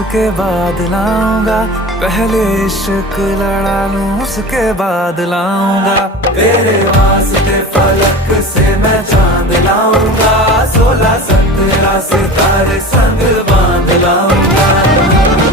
उसके बाद लाऊंगा, पहले इश्क लड़ा लूं उसके बाद लाऊंगा। तेरे वास्ते फलक से मैं चांद लाऊंगा, 16-17 सितारे संग बांध लाऊंगा।